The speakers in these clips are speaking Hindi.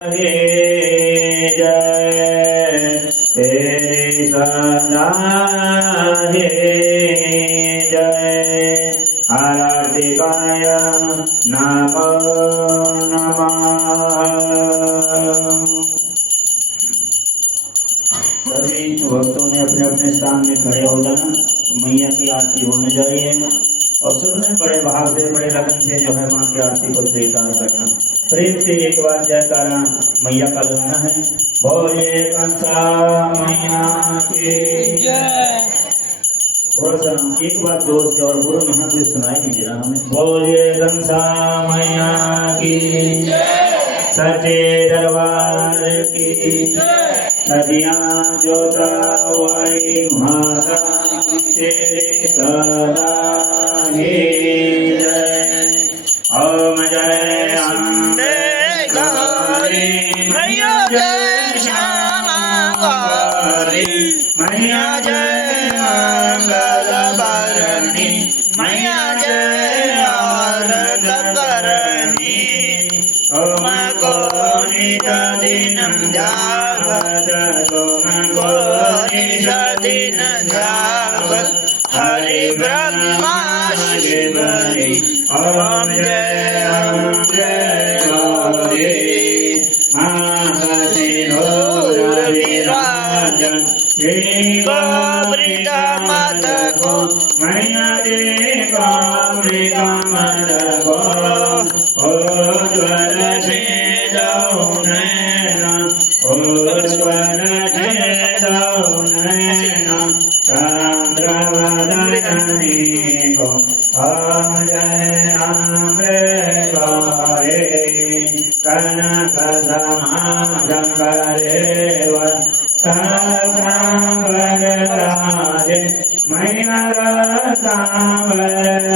हे जय तेरी सदा हे जय आराधिकाय नमो नमः। सभी भक्तों ने अपने अपने स्थान में खड़े हो जाना। मैया की आरती होने जाइए और सबने बड़े भाव से बड़े लगन से जो है माँ की आरती को स्वीकार करना। प्रेम से एक बार जयकारा मैया का लगना है। बोलिए कंसा मैया की जय। थोड़ा सा एक बार जोर से और गुरु यहाँ से सुनाई नहीं दे रहा हमें। बोलिए कंसा मैया की जय। सच्चे दरबार की जय। नदियाँ जोता वाली माता तेरे सदा हे जय। ओम जय अम्बे गौरी मैया जय श्यामा गौरी मैया जय मंगल भरणी मैया जय आरत करणी। ओम गौरी दिनं जागत ओम गौरी दिनं जागत हरि ब्रह्मा शिवरी। ओम जय गौरी महति हो विराजन श्री गौमृत मत को मैया दे गौमृत मत को। ओ ज्वर से जाओ नैना ओ ज्वर से जाओ नैना चंद्रवदनी को। ओम जय अम्बे गौरी कनक समागम करेव वरराजे मैया रतांबर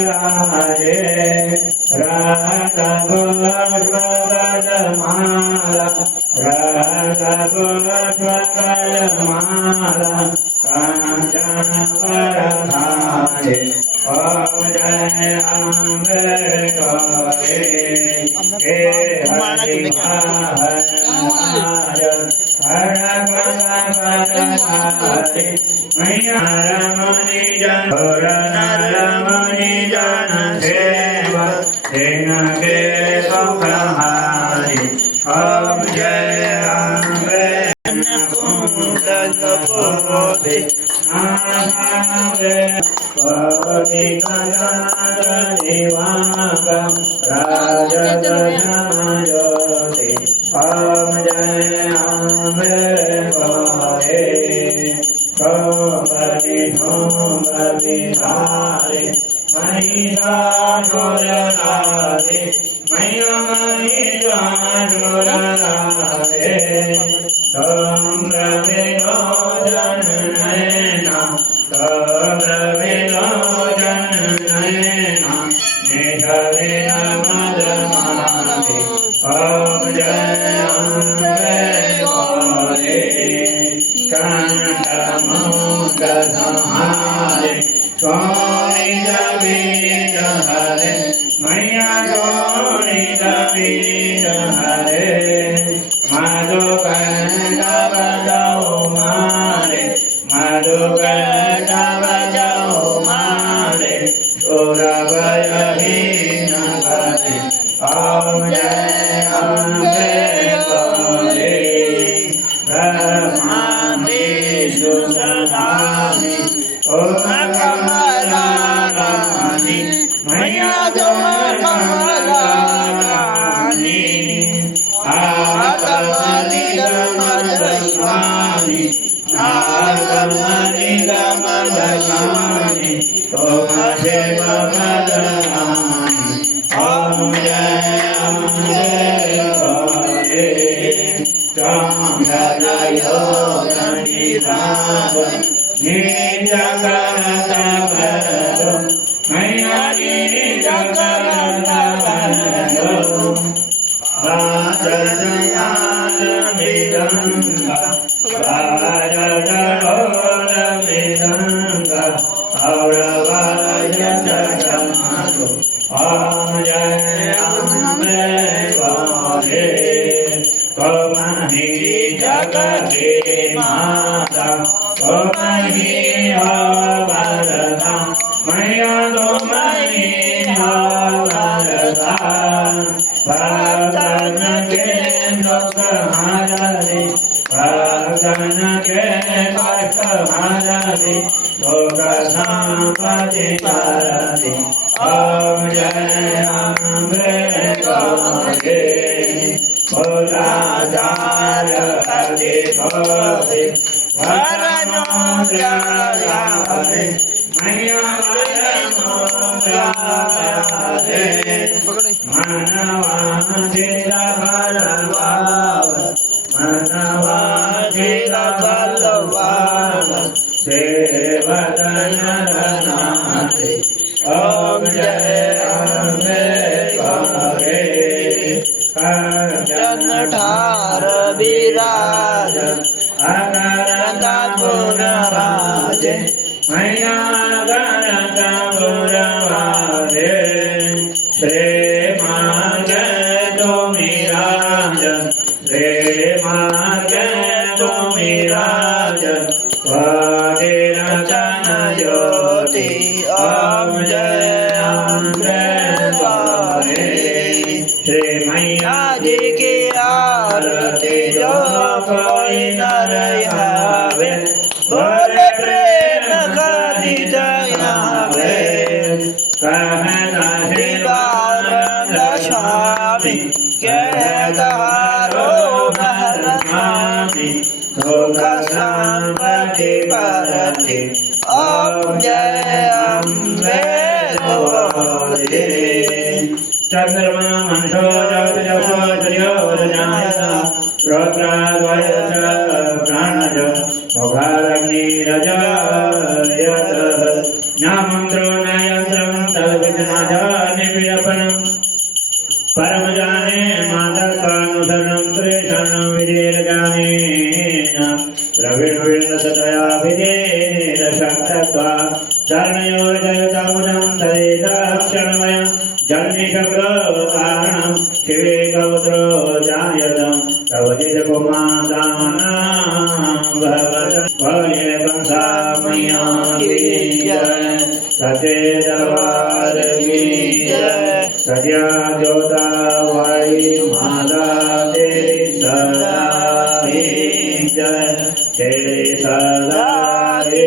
राजे राघव माला राघव माला कांचन वरराजे। ओम जय अम्बे गौरी हे हरि हरि मैया रमणी जन रमणी जन सेवा दिन के सुखहारी। ओम जय अम्बे कुंडल कोटि कोटि गजानन दिवाकरं राजगणं ज्योति। ओम जय अम्बे गौरी गौरी विहारी महिषासुरनारी मैया महिषासुरनारी। धूम्रविलोचन नयना धूम्रविलोचन नयना निषविनमदमानि। ओम जय अम्बे गौरी कंठमुण्डसंहारे शोणितवीर हरे मैया शोणितवीर हरे। मधुकैटभ जाओ मारे मधुकैटभ जाओ मारे सुरभयहीन करे। ओम जय अम्बे गौरी ब्रह्मांडे सुसदानि ओम कमला रानी मैया जो कमला रानी। आगमनिगमदशानि आगमनिगमदशानि तोमसेवमदनानि। ओम जय अम्बे गौरी चांदनयोगनिराग नीचकरतवरदो मैया नीचकरतवरदो। वाजजयालमृदङ्गा वाजजहोलमृदङ्गा औरवाजजगन्मधु। ओम जय अम्बे गौरी मही जगते माता ओ मही वरदा मैया तो मही वरदा भक्तन के दुख हरने भक्तन के कष्ट हरने शोक संपत्ति हरने ओम जय अम्बे गौरी भोला जार हरे भोले वरनो जायारे मैया वरनो जायारे मनवा तेरा भरवाव मनवा तेरा भरवाव सेवदन रनारे ओम जय अम्बे गौरी कंचन ठार विराज अगरता पुरराज मैया अगरता पुरराजे श्री मार्ग तुमिराज श्री मार्ग तुमिराज वादिरचन ज्योति ओम जय अम्बे गौरी श्री मैया जी की आरती जो कोई नर आवे बोले प्रेम करी दयावे कहना शिवानंद स्वामी कहदारो महर स्वामी दुख संपत्ति परति ओम जय अम्बे गौरी चंद्रमा मनसो जपो जयोजायत रुद्राद्वय च प्राणज मुखाग्निरजायत न मंत्रो न यंत्रं तद्विद्नाजानिविरपणम् परम जाने मातर्कानुसरणं त्रिशरणं विधेर्जानेन द्रविणविन्दतया विधेरशक्तत्वा चरणयोर्जयुतमुदं तदेतक्षणमयम् जन्निशक्रोकारणं शिवे गौत्रो जायतं तव जितकुमातानां भवत भये कंसा मैया की जय सचे दरबार की जय सज्या जोता वाली माता तेरी सदा ही जय तेरे सदा ही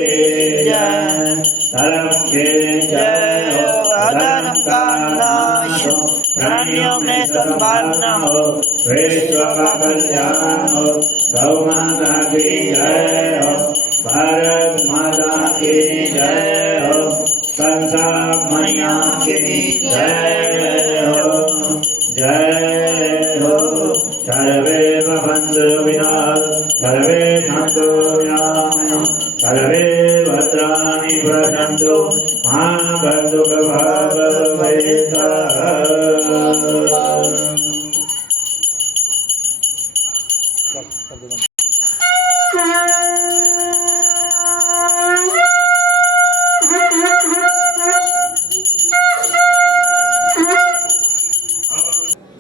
जय धर्म के जय धर्म का नाश प्राणियों में सद्भावना हो विश्व का कल्याण हो गौ माता की जय हो भारत माता की जय हो कंसा मैया की जय हो सर्वे भवन्तु विनाश सर्वे सन्तु निरामया सर्वे भद्राणि पश्यन्तु मा कष्टुक भवेत्।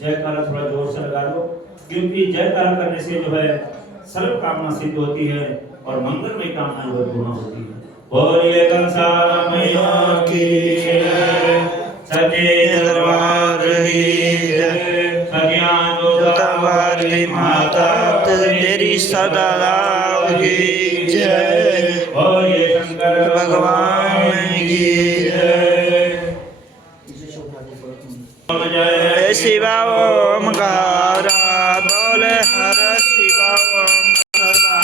जयकारा थोड़ा जोर से लगा दो, क्योंकि जयकारा करने से जो है सर्व कामना सिद्ध होती है और मंगलमय कामनाएं पूर्ण होती है। बोलिए कंसा मैया की जय, सच्चे दरबार की जय, सजिया जोता वाली माता तेरी सदा की जय। बोलिए शंकर भगवान की जय। जय शिवा ओमकारा बोले हर शिवा ओमकारा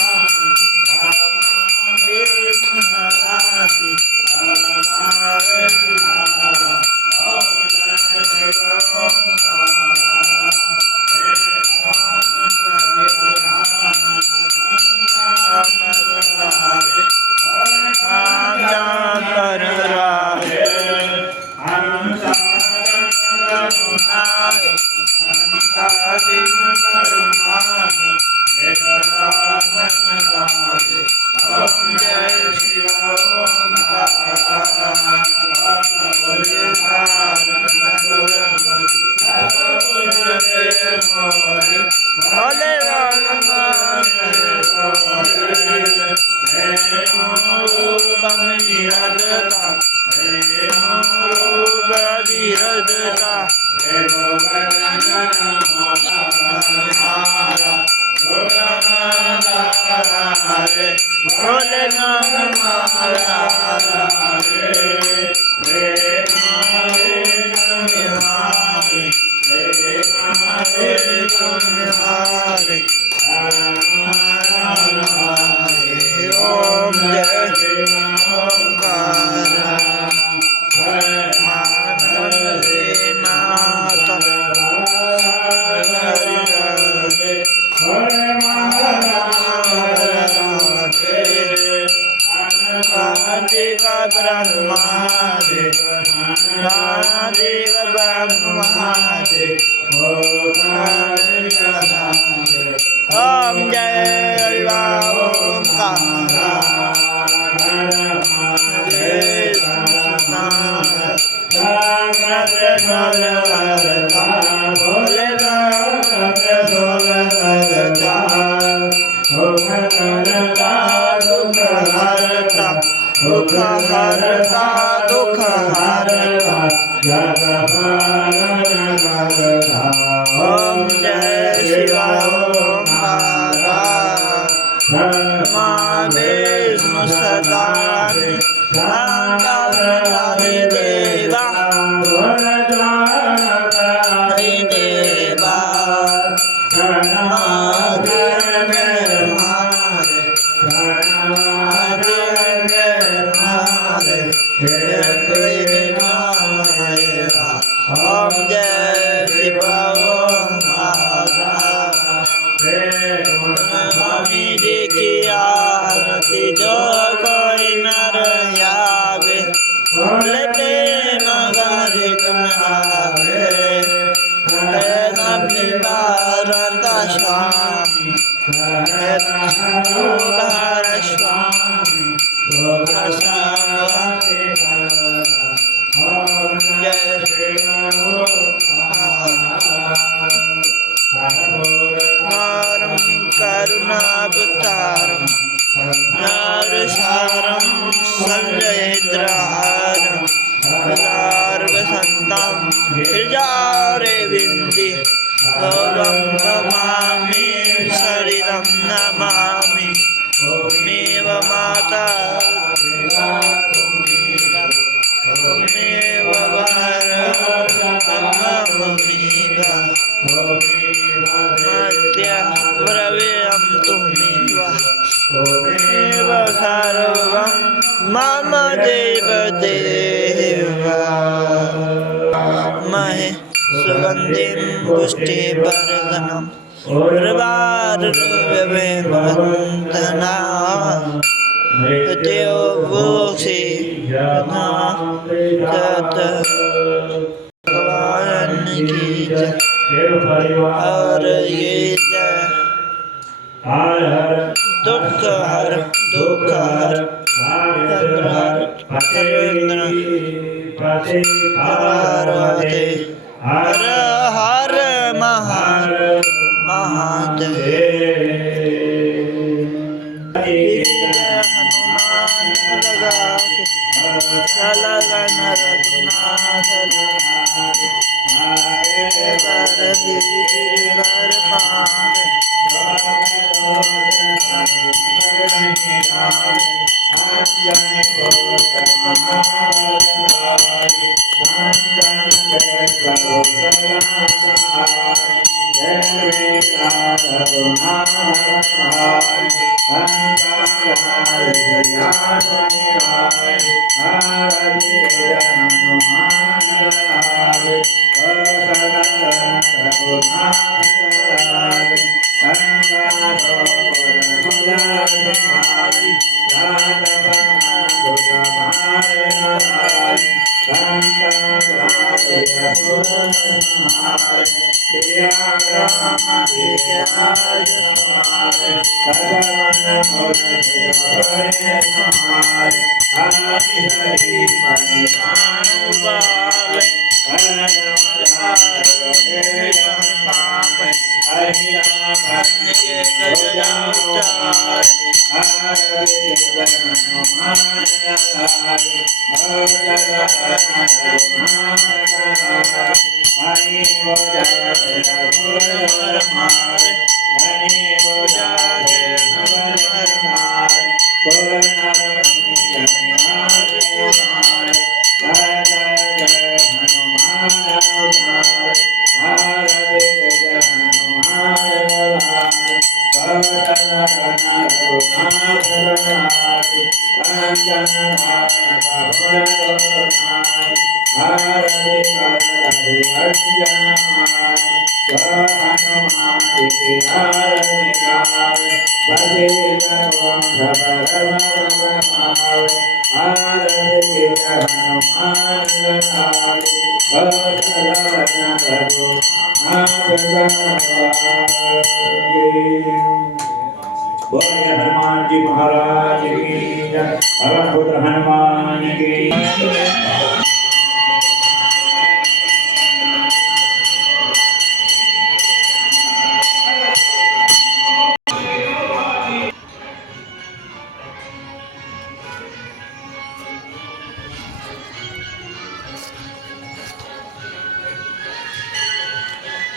बोले हनुमान जी महाराज की जय। पवन पुत्र हनुमान की।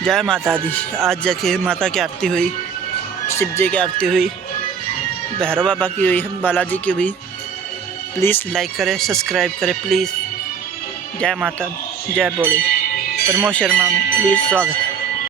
जय माता दी। आज जाके माता की आरती हुई, शिव जी की आरती हुई, भैरव बाबा की हुई, बालाजी की हुई। प्लीज़ लाइक करें, सब्सक्राइब करें प्लीज़। जय माता, जय बोले। प्रमोद शर्मा में प्लीज़ स्वागत है।